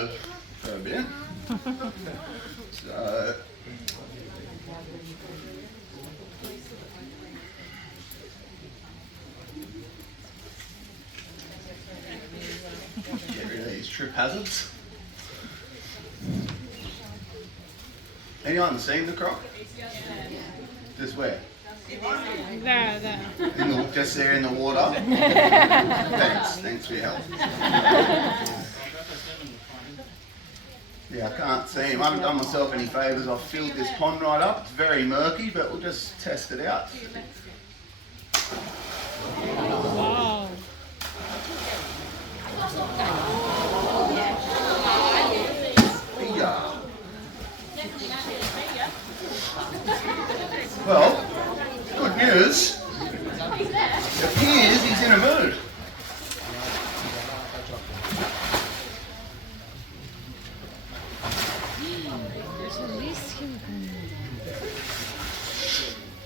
Rowe for a bit. So get rid of these trip hazards. Anyone seen the croc? Just where? There. Just there in the water. Thanks for your help. Yeah, I can't see him. I haven't done myself any favours. I've filled this pond right up. It's very murky, but we'll just test it out. Wow. Yeah. Well, good news. It appears he's in a mood.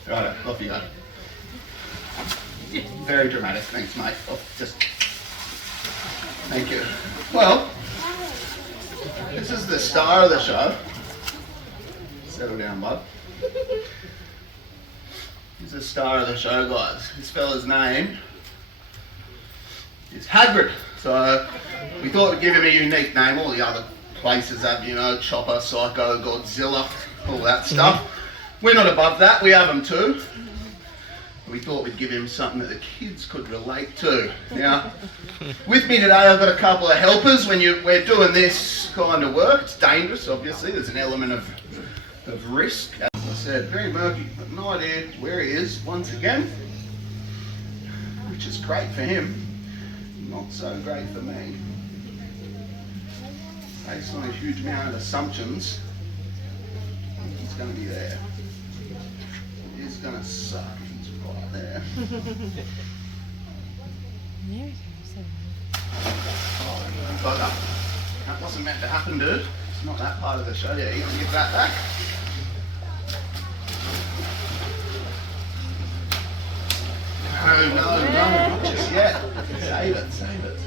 Right, off you go. Very dramatic, thanks mate. Thank you. Well, this is the star of the show. Settle down, bud. He's the star of the show, guys. This fella's name is Hagrid. So we thought we'd give him a unique name. All the other places have, you know, Chopper, Psycho, Godzilla, all that stuff. We're not above that. We have them too. We thought we'd give him something that the kids could relate to. Now, with me today, I've got a couple of helpers. When we're doing this kind of work, it's dangerous, obviously. There's an element of risk. As I said, very murky, but no idea where he is once again, which is great for him, not so great for me. Based on a huge amount of assumptions, he's going to be there. He's going to suck. He's right there. Oh, bugger. That wasn't meant to happen, dude. It's not that part of the show yet. You're going to give that back? No, not just yet. Save it.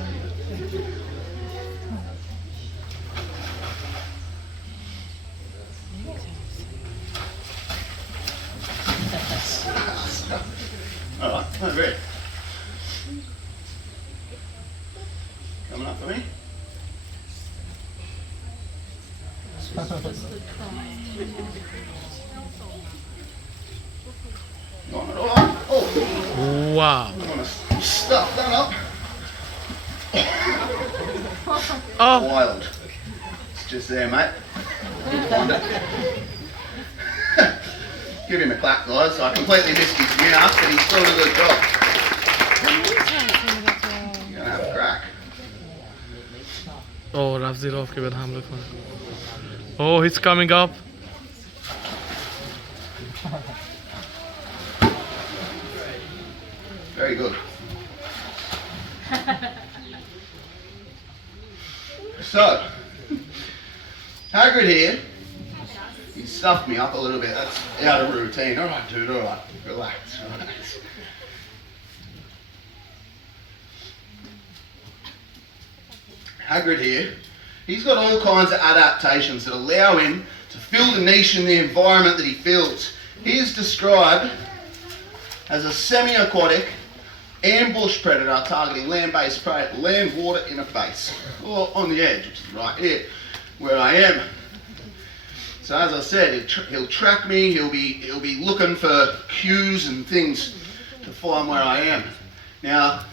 Alright, over here. Coming up for me? Not at all. Oh! Wow. I'm gonna stuff that up. Oh. Wild. It's just there, mate. Give him a clap, guys. I completely missed his mouth, but he's doing a good job. You're gonna have a crack. Oh, رفت off که به حمله کنه. Oh, he's coming up. Very good. So, Hagrid here. He stuffed me up a little bit. That's out of routine. All right, dude. All right. Relax. Hagrid here. He's got all kinds of adaptations that allow him to fill the niche in the environment that he fills. He is described as a semi-aquatic ambush predator targeting land-based prey at land water interface, or on the edge, which is right here where I am. So as I said, he'll track me. He'll be looking for cues and things to find where I am. Now,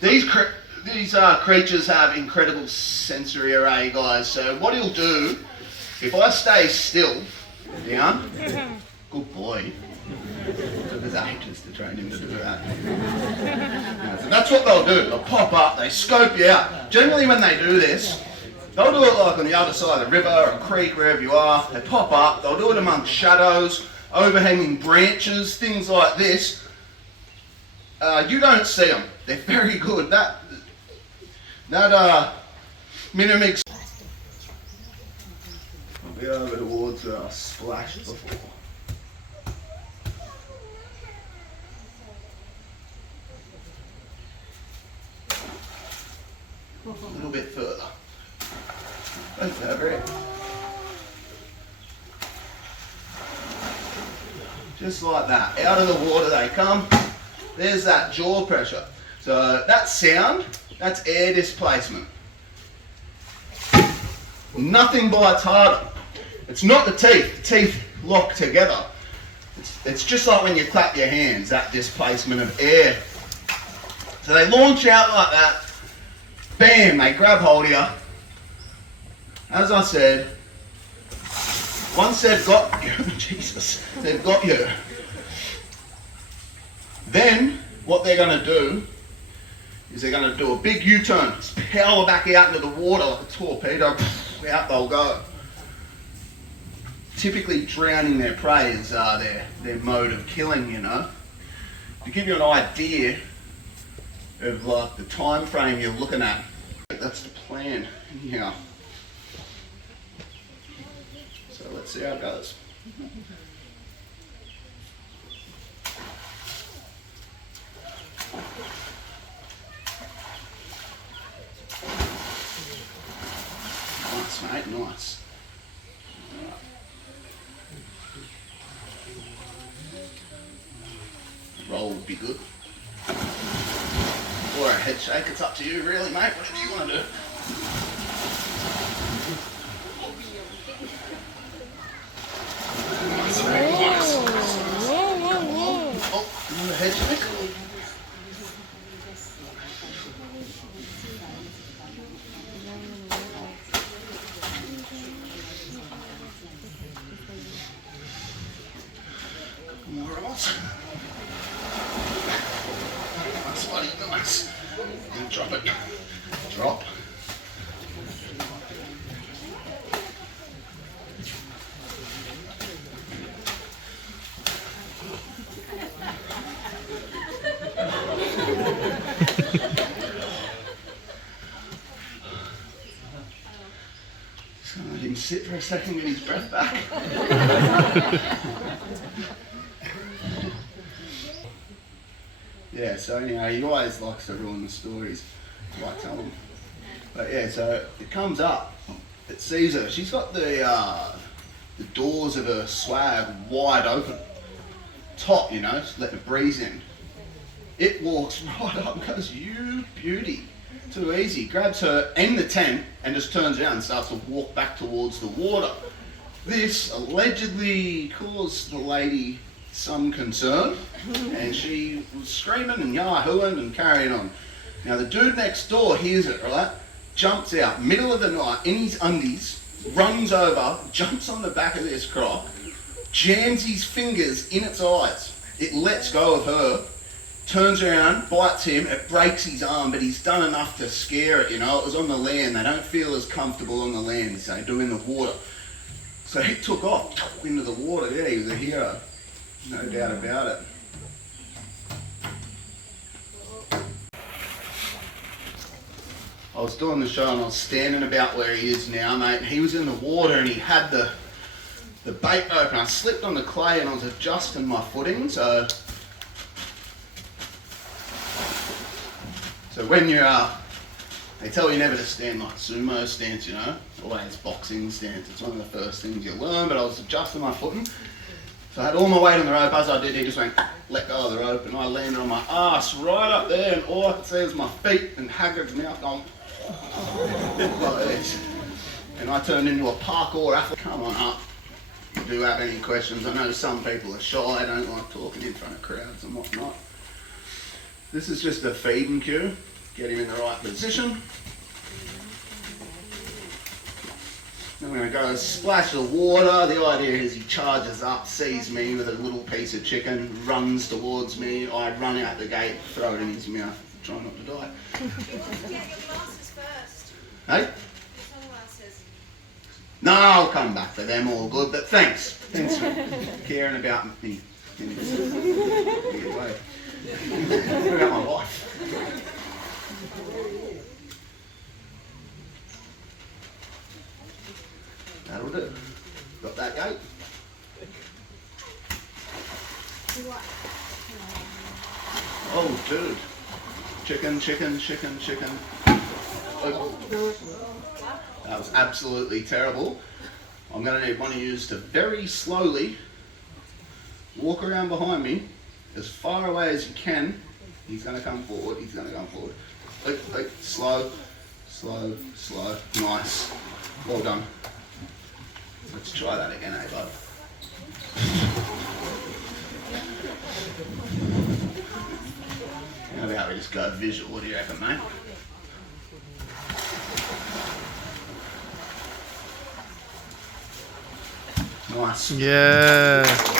these creatures have incredible sensory array, guys. So what he'll do, if I stay still, down, good boy. Took us ages to train him to do that. So that's what they'll do. They'll pop up, they scope you out. Generally when they do this, they'll do it like on the other side of the river or a creek, wherever you are. They pop up, they'll do it amongst shadows, overhanging branches, things like this. You don't see them. They're very good. That mimics. I'll be over towards where I splashed before. A little bit further. That's over it. Just like that. Out of the water they come. There's that jaw pressure. So that sound, that's air displacement. Nothing bites harder. It's not the teeth. The teeth lock together. It's just like when you clap your hands, that displacement of air. So they launch out like that. Bam, they grab hold of you. As I said, once they've got you, Jesus, they've got you. Then what they're going to do is they're going to do a big U-turn, power back out into the water like a torpedo. Out they'll go. Typically drowning their prey is their mode of killing, you know. To give you an idea of like the time frame you're looking at, that's the plan here. So let's see how it goes. Nice, mate, nice. Roll would be good. Or a head shake, it's up to you really, mate, whatever you want to do. Nice, mate, nice. Oh, another head shake. More rolls. Nice, buddy, nice. And drop it. Drop. So let him sit for a second, get his breath back. Yeah, so anyhow, he always likes to ruin the stories, I tell him. But yeah, so it comes up, it sees her, she's got the doors of her swag wide open. Top, you know, just let the breeze in. It walks right up and goes, you beauty. Too easy. Grabs her in the tent and just turns around and starts to walk back towards the water. This allegedly caused the lady some concern, and she was screaming and yahooing and carrying on. Now the dude next door hears it, right? Jumps out, middle of the night, in his undies, runs over, jumps on the back of this croc, jams his fingers in its eyes. It lets go of her, turns around, bites him, it breaks his arm, but he's done enough to scare it, you know. It was on the land, they don't feel as comfortable on the land as they do in the water. So he took off into the water, yeah, he was a hero. No doubt about it. I was doing the show and I was standing about where he is now, mate, and he was in the water and he had the bait open. I slipped on the clay and I was adjusting my footing, so when you're, they tell you never to stand like sumo stance, you know, always boxing stance. It's one of the first things you learn, but I was adjusting my footing. So I had all my weight on the rope. As I did, he just went, let go of the rope, and I landed on my ass right up there, and all I could see was my feet and Haggard's mouth going like this. And I turned into a parkour athlete. Come on up. If you do have any questions, I know some people are shy, don't like talking in front of crowds and whatnot. This is just a feeding cue. Get him in the right position. I'm going to go splash the water. The idea is he charges up, sees me with a little piece of chicken, runs towards me. I run out the gate, throw it in his mouth, try not to die. You want to get your glasses first. Hey? Your sunglasses. No, I'll come back for them, all good, but thanks. Thanks for caring about me. Get away. What about my wife? That'll do. Got that gate? Oh, dude. Chicken. That was absolutely terrible. I'm going to need one of you to very slowly walk around behind me as far away as you can. He's going to come forward. He's going to come forward. Like, slow, slow, slow. Nice. Well done. Let's try that again, eh, bud? How about we just go visual? What do you reckon, mate? Nice. Yeah.